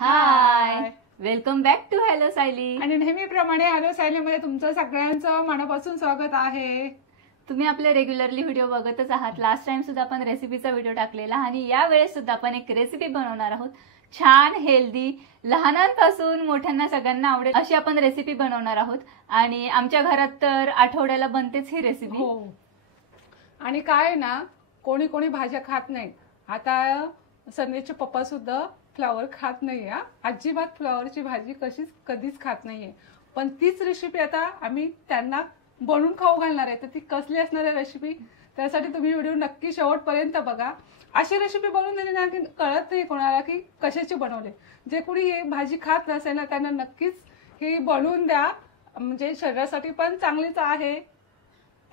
High, welcome back to hello Sayali. आणि नेहमीप्रमाणे hello सायलीमध्ये तुमचं सगळ्यांचं मनापासून स्वागत आहे. तुम्ही आपले रेग्युलरली व्हिडिओ बघतच आहात. लास्ट टाइम सुद्धा आपण रेसिपीचा व्हिडिओ टाकलेला आणि या वेळेस सुद्धा आपण एक रेसिपी बनवणार आहोत. छान हेल्दी, लहानांपासून मोठ्यांना सगळ्यांना आवडेल अशी आपण रेसिपी बनवणार आहोत. आणि आमच्या घरात तर आठवड्याला बनतेच ही रेसिपी. हो, आणि काय ना, कोणी कोणी भाज्या खात नाही. आता सनीचे पप्पा सुद्धा फ्लावर खात नाहीये. अजिबात फ्लावरची भाजी कधीच खात नाहीये. पण तीच रेसिपी आता आम्ही त्यांना बनवून खाऊ घालणार आहे. तर ती कसली असणार आहे रेसिपी, त्यासाठी तुम्ही व्हिडिओ नक्की शेवटपर्यंत बघा. अशी रेसिपी बनवून दिली ना की कळत नाही कोणाला की कशाची बनवले. जे कोणी हे भाजी खात नसेल ना त्यांना नक्कीच ही बनवून द्या. म्हणजे शरीरासाठी पण चांगलीच आहे.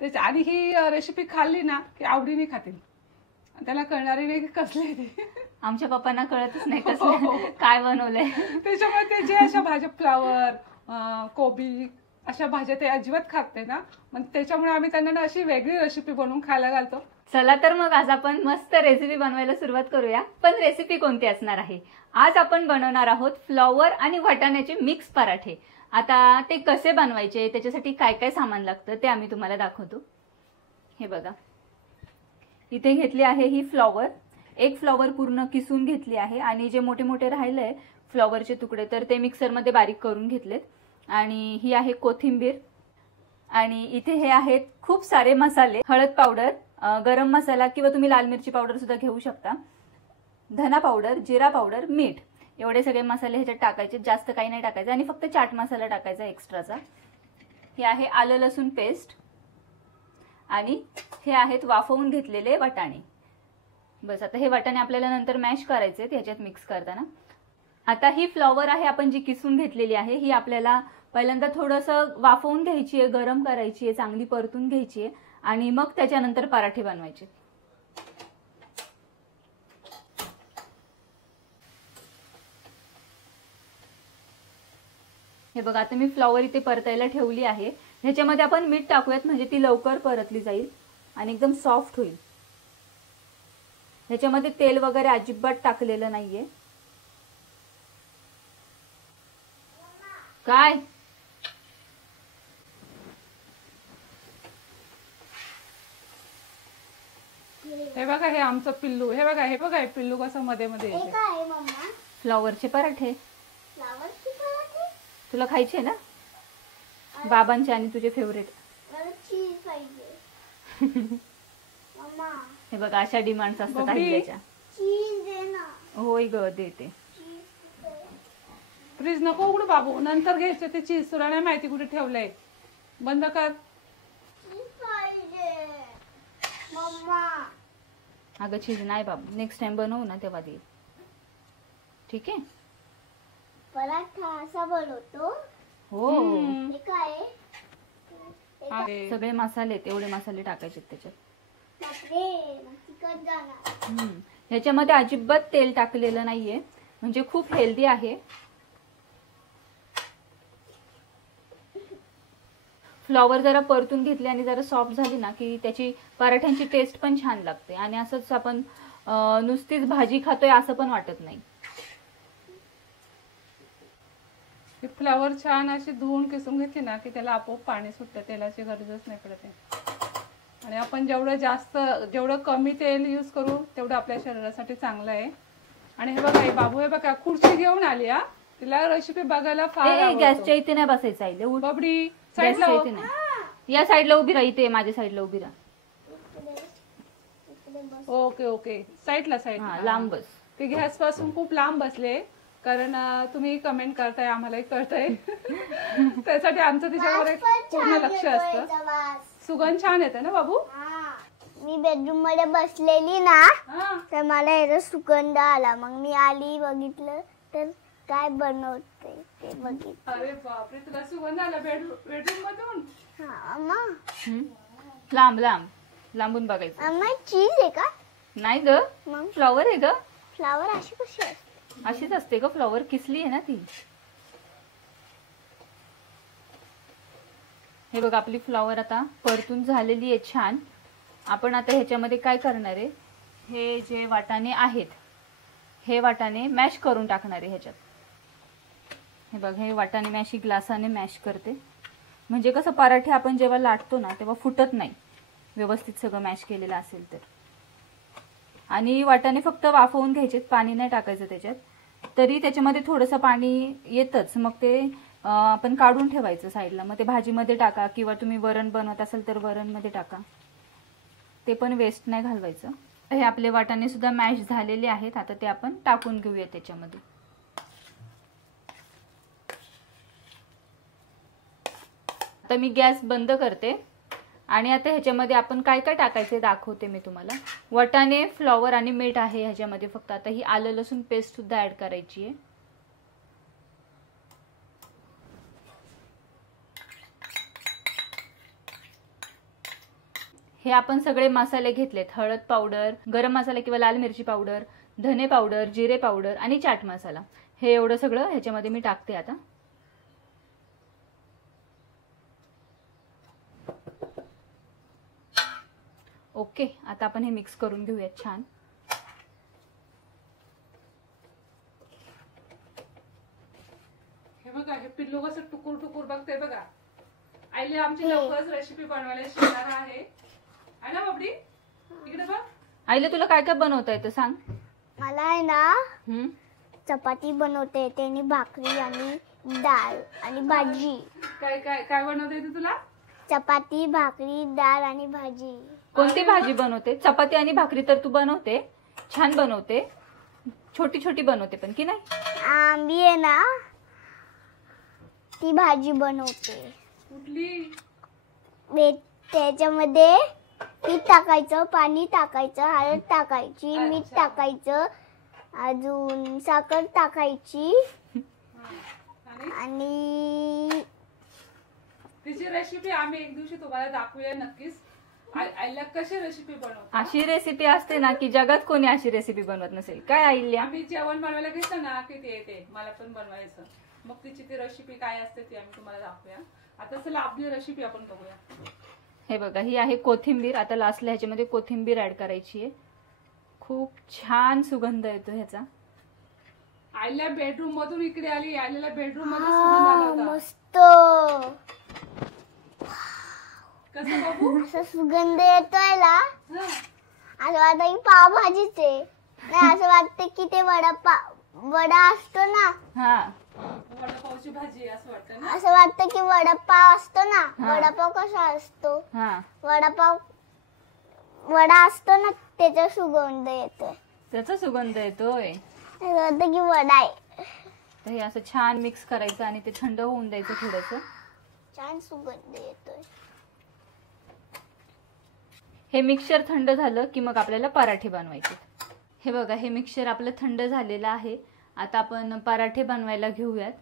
आणि ही रेसिपी खाल्ली ना की आवडीने खातील. त्याला कळणारी नाही की कसली ती. आमच्या पप्पांना कळतच नाही कसलं काय बनवलंय. त्याच्यामुळे ते जे अशा भाज्या फ्लावर, कोबी अशा भाज्या ते अजिबात खात नाही ना. मग त्याच्यामुळे आम्ही त्यांना अशी वेगळी रेसिपी बनवून खायला घालतो. चला तर मग आज आपण मस्त रेसिपी बनवायला सुरुवात करूया. पण रेसिपी कोणती असणार आहे? आज आपण बनवणार आहोत फ्लॉवर आणि वाटाण्याचे मिक्स पराठे. आता ते कसे बनवायचे, त्याच्यासाठी काय काय सामान लागतं ते आम्ही तुम्हाला दाखवतो. हे बघा, इथे घेतली आहे ही फ्लॉवर. एक फ्लॉवर पूर्ण किसून घेतली आहे आणि जे मोठे मोठे राहिलेय फ्लॉवरचे तुकडे तर ते मिक्सरमध्ये बारीक करून घेतलेत. आणि ही आहे कोथिंबीर. आणि इथे हे आहेत खूप सारे मसाले. हळद पावडर, गरम मसाला किंवा तुम्ही लाल मिरची पावडर सुद्धा घेऊ शकता, धना पावडर, जिरा पावडर, मीठ, एवढे सगळे मसाले ह्याच्यात टाकायचे. जास्त काही नाही टाकायचं. आणि फक्त चाट मसाला टाकायचा एक्स्ट्राचा. हे आहे आलं लसूण पेस्ट. आणि हे आहेत वाफवून घेतलेले वाटाणे. बस, आता हे वाटाणे आपल्याला नंतर मॅश करायचे ह्याच्यात मिक्स करताना. आता ही फ्लॉवर आहे आपण जी किसून घेतलेली आहे, ही आपल्याला पहिल्यांदा थोडंसं वाफवून घ्यायची आहे, गरम करायची आहे, चांगली परतून घ्यायची आहे. आणि मग त्याच्यानंतर पराठे बनवायचे. हे बघा, आता मी फ्लॉवर इथे परतायला ठेवली आहे. ह्याच्यामध्ये आपण मीठ टाकूयात म्हणजे ती लवकर परतली जाईल आणि एकदम सॉफ्ट होईल. ह्याच्यामध्ये तेल वगैरे अजिबात टाकलेलं नाहीये. काय हे बघा, हे आमचं पिल्लू. हे बघा, हे पिल्लू कसं मध्ये मध्ये येते. फ्लॉवरचे पराठे. तुला खायचे ना? बाबांचे आणि तुझे फेवरेट. हे बघा, अशा डिमांड्स असतात आईच्या. होय ग, देते. प्लीज नको उघडू बाबू, नंतर घ्यायचं ते चीज. तुला नाही माहिती कुठे ठेवलंय. बंद कर. अगं चीज नाही बाबू, नेक्स्ट टाइम बनवू ना तेव्हा दे. ठीक आहे. पराठा असा बनवतो. हो, हे काय सगळे मसाले, एवढे मसाले टाकायचे त्याच्यात. ह्याच्यामध्ये अजिबात तेल टाकलेलं नाहीये, म्हणजे खूप हेल्दी आहे. फ्लॉवर जरा परतून घेतली आणि जरा सॉफ्ट झाली ना की त्याची पराठ्यांची टेस्ट पण छान लागते. आणि असंच आपण नुसतीच भाजी खातोय असं पण वाटत नाही. फ्लॉवर छान अशी धुवून किसून घेतली ना की त्याला आपोआप पाणी सुटतं. तेलाची गरजच नाही पडत आहे. आणि आपण जेवढं कमी तेल यूज करू तेवढं आपल्या शरीरासाठी चांगलं आहे. आणि हे बघा, बाबू हे बघा खुर्ची घेऊन आली. हा, तिला रेसिपी बघायला फार. गॅसच्या इथे नाही बसायचं आहे. बाबडी, या साईडला उभी राहा, इथे माझ्या साईडला उभी राहा. ओके ओके, साईडला लांब बस. ते गॅस पासून खूप लांब बसले, कारण तुम्ही कमेंट करताय, आम्हालाही कळतंय. त्यासाठी आमचं तिच्यावर पूर्ण लक्ष असतं. सुगंध छान येते ना बाबू. मी बेडरूम मध्ये बसलेली ना तर मला याचा सुगंध आला. मग मी आली, बघितलं तर काय बनवते ते बघितलं. अरे बापरे, तुला सुगंध आला बेडरूम मधून? लांबून बघायचं. अम्मा, चीज आहे का? नाही ग, फ्लॉवर आहे ग. फ्लावर अशी कशी असते? अशीच असते ग, फ्लॉवर किसली आहे ना ती. हे बघ, आपली फ्लॉवर आता परतून झालेली आहे छान. आपण आता ह्याच्यामध्ये काय करणार आहे, हे जे वाटाणे आहेत हे वाटाणे मॅश करून टाकणार आहे ह्याच्यात. हे बघ, हे वाटाणे मी अशी ग्लासाने मॅश करते, म्हणजे कसं पराठे आपण जेव्हा लाटतो ना तेव्हा फुटत नाही, व्यवस्थित सगळं मॅश केलेलं असेल तर. आणि वाटाणे फक्त वाफवून घ्यायचे, पाणी नाही टाकायचं त्याच्यात. तरी त्याच्यामध्ये थोडंसं पाणी येतच, मग ते आपण काढून ठेवायचं साईडला. मग ते भाजीमध्ये टाका किंवा तुम्ही वरण बनवत असाल तर वरणमध्ये टाका, ते पण वेस्ट नाही घालवायचं. हे आपले वाटाणे सुद्धा मॅश झालेले आहेत. आता ते आपण टाकून घेऊया त्याच्यामध्ये. आता मी गॅस बंद करते आणि आता ह्याच्यामध्ये आपण काय काय टाकायचे दाखवते मी तुम्हाला. वाटाणे, फ्लॉवर आणि मीठ आहे ह्याच्यामध्ये फक्त. आता ही आलं लसूण पेस्ट सुद्धा ऍड करायची आहे. हे आपण सगळे मसाले घेतलेत. हळद पावडर, गरम मसाला किंवा लाल मिरची पावडर, धने पावडर, जिरे पावडर आणि चाट मसाला. हे एवढं सगळं ह्याच्यामध्ये मी टाकते आता. ओके, आता आपण हे मिक्स करून घेऊयात छान. हे बघा, हे पिल्लू कसं टुकूर टुकूर बघते बघा. आईला आमची लवकरच रेसिपी बनवायला शिकणार आहे ना बाबडी? इकडे बघ. आईला तुला काय काय बनवता येतं सांग. मला आहे ना चपाती बनवता येते आणि भाकरी आणि डाळ आणि भाजी. काय काय काय बनवता येते तुला? चपाती, भाकरी, डाळ आणि भाजी. कोणती भाजी बनवते? चपाती आणि भाकरी तर तू बनवते, छान बनवते, छोटी छोटी बनवते पण की नाही? आम्ही आहे ना ती भाजी बनवते. कुठली? त्याच्यामध्ये पीठ टाकायचं, पाणी टाकायचं, हळद टाकायची, मीठ टाकायचं, अजून साखर टाकायची आणि तिची रेसिपी आम्ही एक दिवशी तुम्हाला दाखवूया नक्कीच. आईला कशी रेसिपी बनवतो. अशी रेसिपी असते ना की जगात कोणी अशी रेसिपी बनवत नसेल. काय आईल्या? आम्ही जेवण बनवायला घेतलं ना की ते येते मला पण बनवायचं. मग तिची ती रेसिपी काय असते ती आम्ही तुम्हाला दाखवूया. आता चला आपली रेसिपी आपण बघूया. हे बघा, ही आहे कोथिंबीर. आता लास्टला ह्याच्यामध्ये कोथिंबीर ऍड करायची आहे. खूप छान सुगंध येतो ह्याचा. आईला बेडरूम मधून इकडे आली. आईला बेडरूम मध्ये सुगंध आला होता. मस्त कसं बाबू? असं सुगंध येतोय ना, असं वाटतं की पावभाजीच आहे. नाही, असं वाटतं की ते वडा असतो ना, वडापावची भाजी असं वाटतं ना. असं वाटतं की वडापाव असतो ना, वडापाव कसा असतो, वडा असतो ना, त्याचा सुगंध येतोय. त्याचा सुगंध येतोय. असं वाटतं की वडा आहे. तर हे असं छान मिक्स करायचं आणि ते थंड होऊन द्यायचं थोडंसं. छान सुगंध येतोय. हे मिक्सचर थंड झालं की मग आपल्याला पराठे बनवायचे. हे बघा, हे मिक्सचर आपलं थंड झालेलं आहे. आता आपण पराठे बनवायला घेऊयात.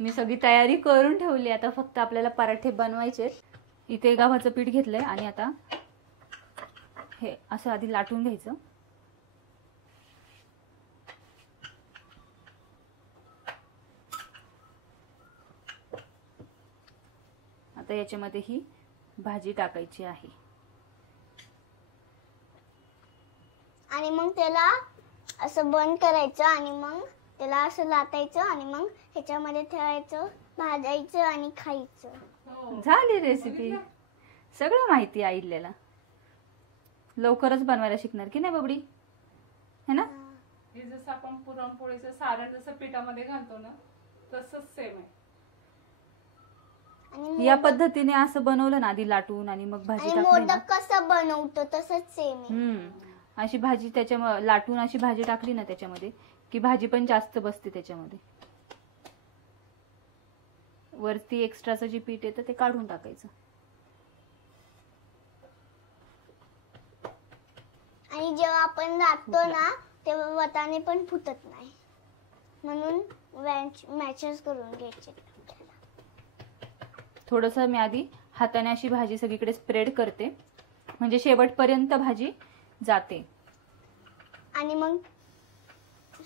मी सगळी तयारी करून ठेवली, आता फक्त आपल्याला पराठे बनवायचे. इथे गव्हाचं पीठ घेतलंय आणि आता हे असं आधी लाटून घ्यायचं. आता याच्यामध्ये ही भाजी टाकायची आहे आणि मग त्याला असं बंद करायचं आणि मग त्याला असं लाटायचं आणि मग ह्याच्यामध्ये ठेवायचं, भाजायचं आणि खायचं. झाली रेसिपी. सगळं माहिती आईला. लवकरच बनवायला शिकणार की नाही बाबडी, है ना? हे जसं आपण पुरणपोळीचं सारण जसं पिठामध्ये घालतो ना तसंच सेम आहे. या पद्धतीने असं बनवलं ना, आधी लाटून आणि मग भाजी टाकली ना. मोदक कसं बनवतो तसंच सेम आहे. अशी भाजी त्याच्या लाटून अशी भाजी टाकली ना त्याच्यामध्ये की भाजी पण जास्त बसते त्याच्यामध्ये. वरती एक्स्ट्राचं जे पीठ येतं ते काढून टाकायचं. आणि जेव्हा आपण लाटतो ना तेव्हा वाटाणे पण फुटत नाही, म्हणून मॅचेस करून घ्यायचे. थोडंसं मी आधी हाताने अशी भाजी सगळीकडे स्प्रेड करते, म्हणजे शेवटपर्यंत भाजी जाते. आणि मग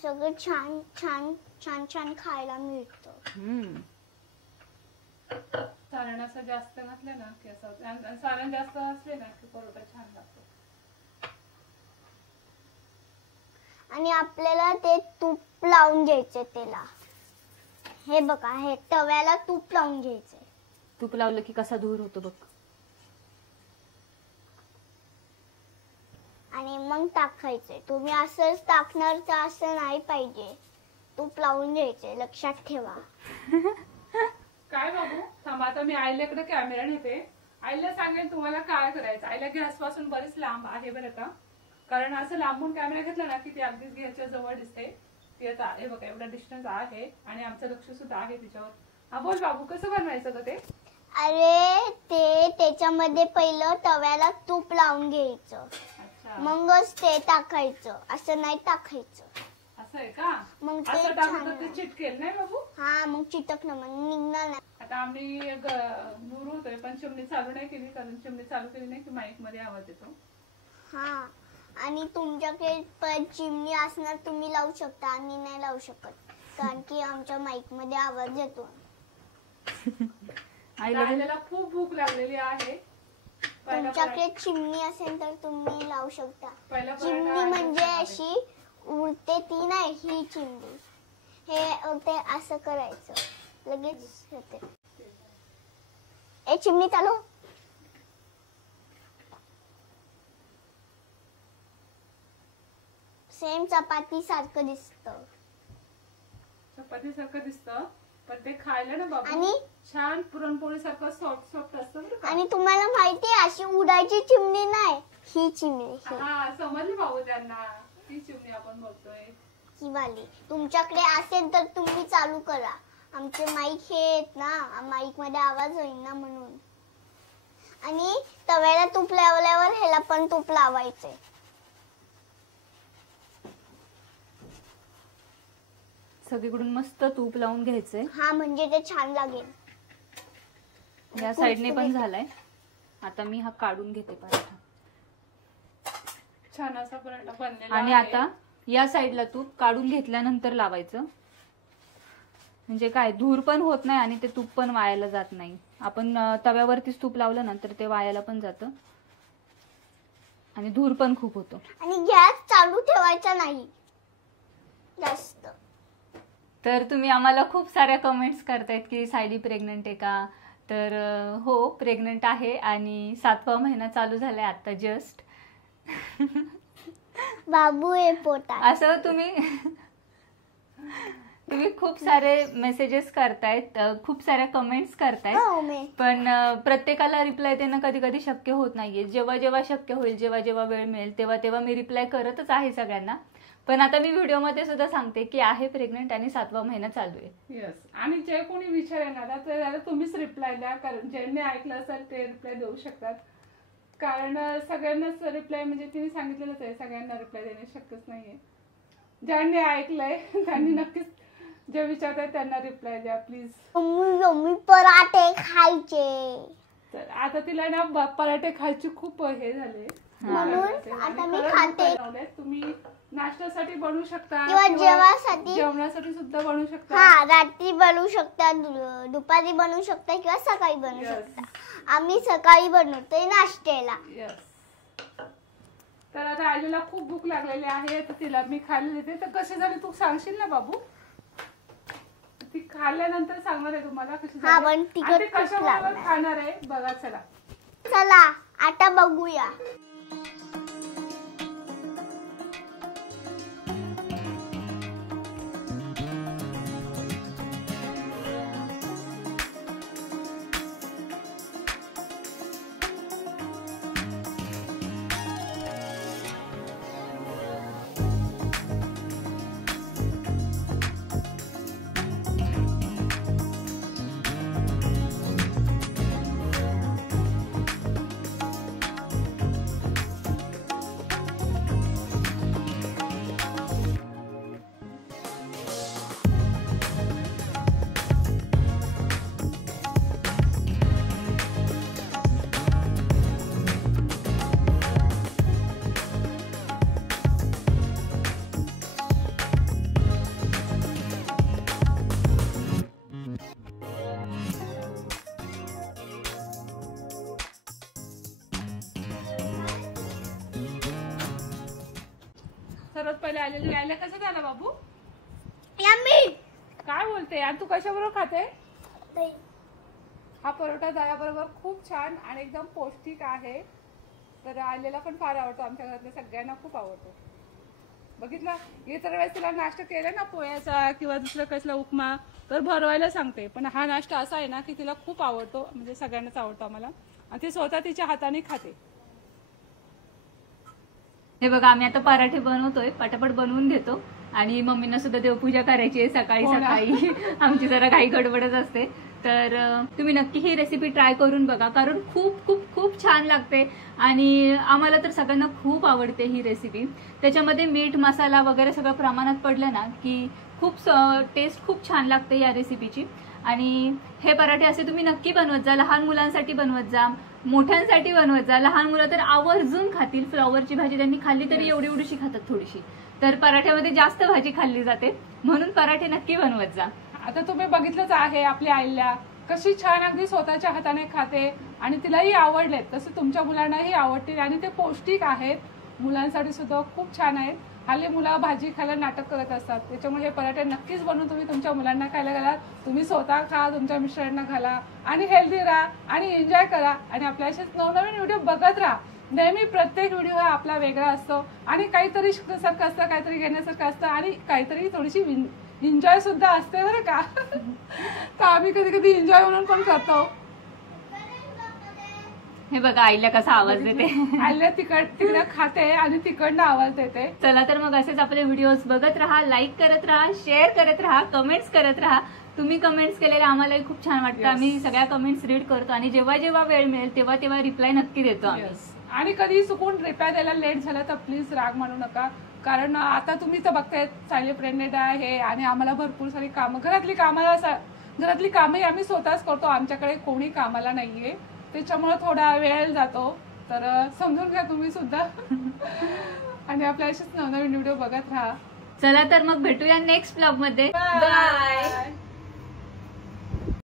सगळं छान छान छान छान खायला मिळतं. सारण असं जास्त घातलं ना की असं, सारण जास्त असले ना की परोठा छान लागतो. आणि आपल्याला ते तूप लावून घ्यायचं त्याला. हे बघा, हे तव्याला तूप लावून घ्यायचंय. तूप लावलं की कसा धूर होतो बघ. आणि मग टाकायचंय. तुम्ही असंच टाकणार तर असं नाही पाहिजे. तूप लावून घ्यायचंय, लक्षात ठेवा. काय बाबू, थांबा आता मी आईल्याकडे कॅमेरा नेते. आईला सांगेल तुम्हाला काय करायचं. आईला गॅस पासून बरेच लांब आहे बरं का, कारण असं लांबून कॅमेरा घेतला ना की ती अगदीच गॅसच्या जवळ दिसते. ती आता हे बघा एवढा डिस्टन्स आहे आणि आमचं लक्ष सुद्धा आहे तिच्यावर. हा बोल बाबू, कसं बनवायचं ग ते? अरे ते त्याच्यामध्ये पहिलं तव्याला तूप लावून घ्यायचं, अच्छा, मगच ते टाकायचं. असं नाही टाकायचं. असं आहे का? मग ते असं छान टाकून तर ते नाही. चिटकेल नाही बाबू. हा, मग चिटकणं मग निघणार नाही. आता आम्ही दूर होतोय पण चिमणी चालू नाही केली, कारण चिमणी चालू केली नाही की माईक मध्ये आवाज येतो. हा, आणि तुमच्याकडे पण चिमणी असणार, तुम्ही लावू शकता. आणि नाही लावू शकत, कारण की आमच्या माईक मध्ये आवाज येतो. आईला आईला खूप भूक लागलेली आहे. पहिला तुमच्याकडे चिमणी असेल तर तुम्ही लावू शकता. पहिला चिमणी पराठा म्हणजे आईला अशी उडते ती नाही, ही चिमणी. हे ते असं करायचं, लगेच होते. ए चिमणी चालू. सेम चपाती सारखं दिसतं. चपाती सारखं दिसतं, पण ते खायला ना बाबू आणि छान पुरणपोळी सारखं सॉफ्ट सॉफ्ट असतं बरं का. आणि तुम्हाला माहितीये, अशी उडायची चिमणी नाही, ही चिमणी, ही. हा, समजली बाबू त्यांना. ती चिमणी आपण बघतोय. ही वाली. तुमच्याकडे असेल तर तुम्ही चालू करा. आमचे माईक हे आहेत ना, माईक मध्ये आवाज होईल ना म्हणून. आणि तव्याला तूप लावल्यावर ह्याला पण तूप लावायचंय. सगळीकडून मस्त तूप लावून घ्यायचंय. हा, म्हणजे ते छान लागेल. या साईडने पण झालाय. आता मी हा काढून घेते पराठा. छान असा पराठा बनलेला आणि आहे. आता या साईडला तूप काढून घेतल्यानंतर लावायचं, म्हणजे काय धूर पण होत नाही आणि ते तूप पण वायाला जात नाही. आपण तव्यावरतीच तूप लावलं ना तर ते वायाला पण जातं आणि धूर पण खूप होतो. आणि गॅस चालू ठेवायचा नाही जास्त. तर तुम्ही आम्हाला खूप साऱ्या कमेंट्स करतायत की सायली प्रेग्नंट आहे का. तर हो, प्रेग्नंट आहे आणि 7वा महिना चालू झालाय आता जस्ट. बाबू आहे पोटात. असं तुम्ही खूप सारे मेसेजेस करतायत, खूप साऱ्या कमेंट्स करतायत, हो, मी पण प्रत्येकाला रिप्लाय देणं कधी कधी शक्य होत नाहीये. जेव्हा जेव्हा शक्य होईल, जेव्हा जेव्हा वेळ मिळेल तेव्हा तेव्हा मी रिप्लाय करतच आहे सगळ्यांना. पण आता मी व्हिडिओमध्ये सुद्धा सांगते की आहे प्रेग्नंट आणि 7वा महिना चालू आहे. येस, आणि जे कोणी विचारेल तर आता तुम्हीच रिप्लाय द्या, कारण ज्यांनी ऐकलं असेल ते रिप्लाय देऊ शकतात. कारण सगळ्यांनाच रिप्लाय म्हणजे तिने सांगितलेलंच आहे, सगळ्यांना रिप्लाय देणे शक्यच नाहीये. ज्यांनी ऐकलंय त्यांनी नक्कीच, जे विचारताय त्यांना रिप्लाय द्या प्लीज. मम्मी पराठे खायचे. तर आता तिला ना पराठे खायची खूप हे झाले, म्हणून आता मी खाते. तुम्ही नाश्त्यासाठी बनवू शकता किंवा जेवणासाठी, जेवणासाठी सुद्धा बनवू शकता. हा, रात्री बनवू शकता, दुपारी बनवू शकता किंवा सकाळी बनवू Yes. शकता. आम्ही सकाळी बनवतोय नाश्त्याला. Yes. तर आता आईला खूप भूक लागलेली आहे, तर तिला मी खायला देते. तर कसे झाले तू सांगशील ना बाबू? ती खाल्ल्यानंतर सांगणार आहे तुम्हाला कशी हा, झाली. पण आणि तिखट ती खूप कशाबरोबर लागणार. खाणार आहे बघा. चला चला आता बघूया. सर्वात पहिले आलेली आईला कसं झालं बाबू? यम्मी. काय बोलते? आणि तू कशाबरोबर खाते? हा परोठा दह्याबरोबर खूप छान आणि एकदम पौष्टिक आहे. तर आलेला पण फार आवडतो, आमच्या घरातल्या सगळ्यांना खूप आवडतो. बघितलं, इतर वेळेस तिला नाश्ता केला ना पोह्याचा किंवा दुसरा कसला उपमा तर भरवायला सांगते, पण हा नाश्ता असा आहे ना की तिला खूप आवडतो, म्हणजे सगळ्यांनाच आवडतो आम्हाला, आणि ती स्वतः तिच्या हाताने खाते. हे बघा, आम्ही आता पराठे बनवतोय, पटापट बनवून घेतो. आणि मम्मींना सुद्धा देवपूजा करायची आहे सकाळी हो ना. सकाळी. आमची जरा काही गडबडच असते. तर तुम्ही नक्की ही रेसिपी ट्राय करून बघा, कारण खूप खूप खूप छान लागते आणि आम्हाला तर सगळ्यांना खूप आवडते ही रेसिपी. त्याच्यामध्ये मीठ मसाला वगैरे सगळं प्रमाणात पडलं ना की खूप टेस्ट खूप छान लागते या रेसिपीची. आणि हे पराठे असे तुम्ही नक्की बनवत जा, लहान मुलांसाठी बनवत जा, मोठ्यांसाठी बनवत जा. लहान मुलं तर आवर्जून खातील. फ्लॉवरची भाजी त्यांनी खाल्ली तरी एवढी एवढीशी खातात थोडीशी, तर पराठ्यामध्ये जास्त भाजी खाल्ली जाते, म्हणून पराठे नक्की बनवत जा. आता तुम्ही बघितलंच आहे आपल्या आईला कशी छान अगदी स्वतःच्या हाताने खाते आणि तिलाही आवडलेत, तसं तुमच्या मुलांनाही आवडतील आणि ते पौष्टिक आहेत. मुलांसाठी सुद्धा खूप छान आहेत. हल्ली मुलं भाजी खायला नाटक करत असतात, त्याच्यामुळे हे पराठे नक्कीच बनवून तुम्ही तुमच्या मुलांना खायला घाला. तुम्ही स्वतः खा, तुमच्या मिस्टरांना घाला आणि हेल्दी राहा आणि एन्जॉय करा. आणि आपल्या असेच नवनवीन व्हिडिओ बघत राहा. नेहमी प्रत्येक व्हिडिओ हा आपला वेगळा असतो आणि काहीतरी शिकण्यासारखं असतं, काहीतरी घेण्यासारखं असतं आणि काहीतरी थोडीशी एन्जॉय सुद्धा असते बरं का. तर आम्ही कधी कधी एन्जॉय म्हणून पण करतो. हे बघा आईला कसा आवाज देते. आईला तिकडे खाते आणि तिकडनं आवाज देते. चला तर मग असेच आपले व्हिडिओज बघत राहा, लाईक करत राहा, शेअर करत राहा, कमेंट्स करत राहा. तुम्ही कमेंट्स केलेले आम्हालाही खूप छान वाटतं. Yes. आम्ही सगळ्या कमेंट्स रीड करतो आणि जेव्हा जेव्हा वेळ मिळेल तेव्हा तेव्हा रिप्लाय नक्की देतो आम्ही. Yes. आणि कधी चुकून रिप्लाय द्यायला लेट झाला तर प्लीज राग मानू नका, कारण आता तुम्ही तर बघताय सायली प्रेग्नेंट आहे आणि आम्हाला भरपूर सारी कामं, घरातली कामही आम्ही स्वतःच करतो. आमच्याकडे कोणी कामाला नाहीये, त्याच्यामुळे थोडा वेळ जातो. तर समजून घ्या तुम्ही सुद्धा. आणि आपल्या असेच नवनवीन व्हिडिओ बघत राहा. चला तर मग भेटूया नेक्स्ट ब्लॉग मध्ये. बाय.